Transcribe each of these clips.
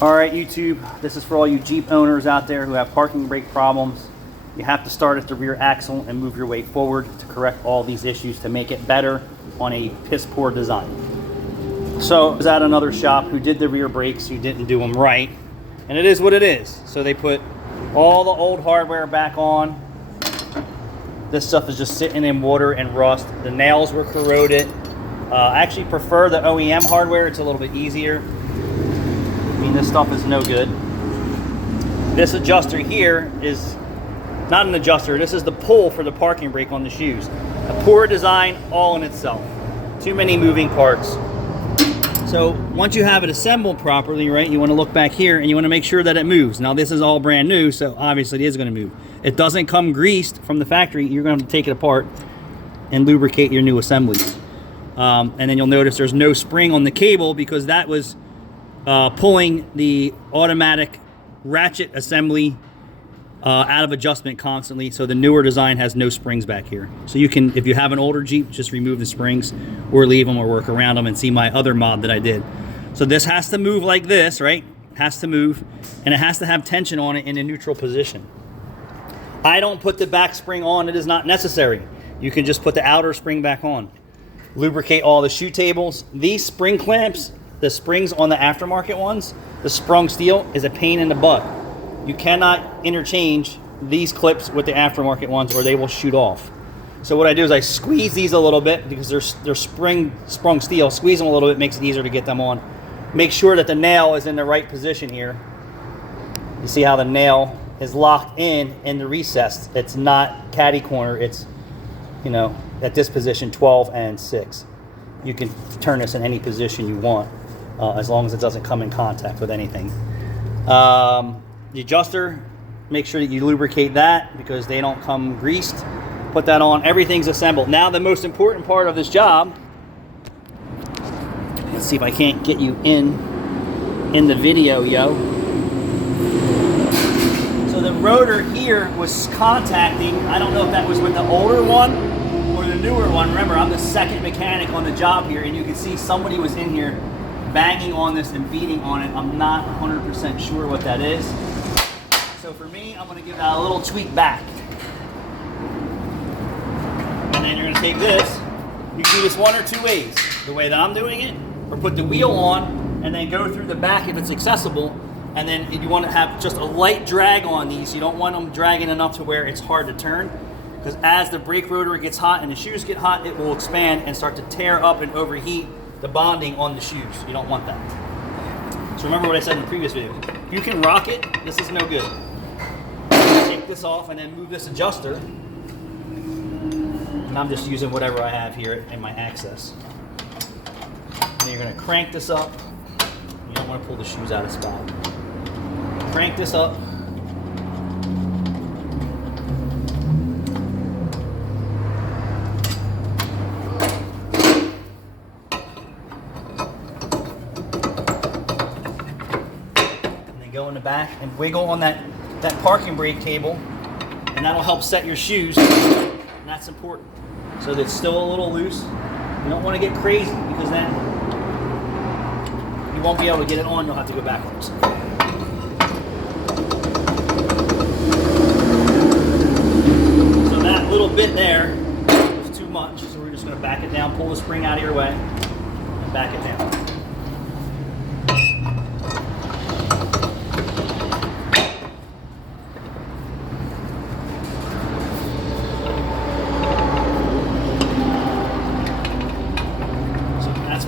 All right, YouTube, this is for all you Jeep owners out there who have parking brake problems. You have to start at the rear axle and move your way forward to correct all these issues to make it better on a piss poor design. So I was at another shop who did the rear brakes, who didn't do them right, and it is what it is. So they put all the old hardware back on. This stuff is just sitting in water and rust. The nails were corroded. I actually prefer the OEM hardware. It's a little bit easier. I mean, this stuff is no good. This adjuster here is not an adjuster. This is the pull for the parking brake on the shoes. A poor design all in itself. Too many moving parts. So once you have it assembled properly, right, you want to look back here and you want to make sure that it moves. Now this is all brand new, so obviously it is going to move. It doesn't come greased from the factory. You're going to have to take it apart and lubricate your new assemblies. And then you'll notice there's no spring on the cable because that was pulling the automatic ratchet assembly out of adjustment constantly. So the newer design has no springs back here. So you can, if you have an older Jeep, just remove the springs or leave them or work around them, and see my other mod that I did. So this has to move like this, right? Has to move, and it has to have tension on it in a neutral position. I don't put the back spring on. It is not necessary. You can just put the outer spring back on. Lubricate all the shoe tables. These spring clamps, the springs on the aftermarket ones, the sprung steel is a pain in the butt. You cannot interchange these clips with the aftermarket ones or they will shoot off. So what I do is I squeeze these a little bit because they're sprung steel. Squeeze them a little bit makes it easier to get them on. Make sure that the nail is in the right position here. You see how the nail is locked in the recess. It's not catty corner. It's, you know, at this position 12 and 6. You can turn this in any position you want as long as it doesn't come in contact with anything. The adjuster, make sure that you lubricate that because they don't come greased. Put that on. Everything's assembled. Now the most important part of this job, let's see if I can't get you in the video, yo. So the rotor here was contacting, I don't know if that was with the older one or the newer one. Remember, I'm the second mechanic on the job here, and you can see somebody was in here banging on this and beating on it. I'm not 100% sure what that is. So for me, I'm going to give that a little tweak back. And then you're going to take this. You can do this one or two ways. The way that I'm doing it, or put the wheel on and then go through the back if it's accessible. And then you want to have just a light drag on these. You don't want them dragging enough to where it's hard to turn. Because as the brake rotor gets hot and the shoes get hot, it will expand and start to tear up and overheat the bonding on the shoes. You don't want that. So remember what I said in the previous video. If you can rock it, this is no good. Take this off and then move this adjuster. And I'm just using whatever I have here in my access. And then you're going to crank this up. You don't want to pull the shoes out of spot. Crank this up. And then go in the back and wiggle on that parking brake cable, and that'll help set your shoes. And that's important. So that it's still a little loose. You don't want to get crazy because then you won't be able to get it on. You'll have to go backwards. So that little bit there was too much. So we're just going to back it down, pull the spring out of your way, and back it down.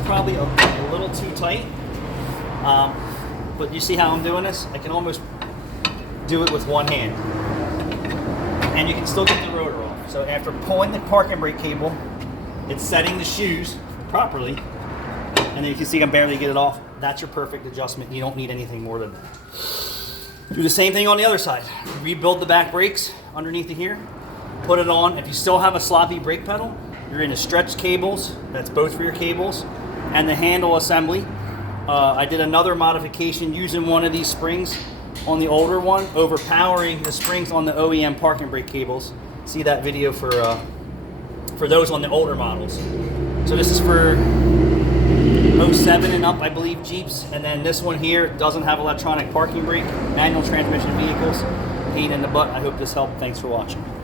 Probably a little too tight, but you see how I'm doing this? I can almost do it with one hand, and you can still get the rotor off. So after pulling the parking brake cable, it's setting the shoes properly, and then you can see I can barely get it off. That's your perfect adjustment. You don't need anything more than that. Do the same thing on the other side. Rebuild the back brakes underneath it here, put it on. If you still have a sloppy brake pedal, you're going to stretch cables. That's both rear cables. And the handle assembly. I did another modification using one of these springs on the older one, overpowering the springs on the OEM parking brake cables. See that video for those on the older models. So this is for '07 and up, I believe, Jeeps. And then this one here doesn't have electronic parking brake, manual transmission vehicles. Pain in the butt. I hope this helped. Thanks for watching.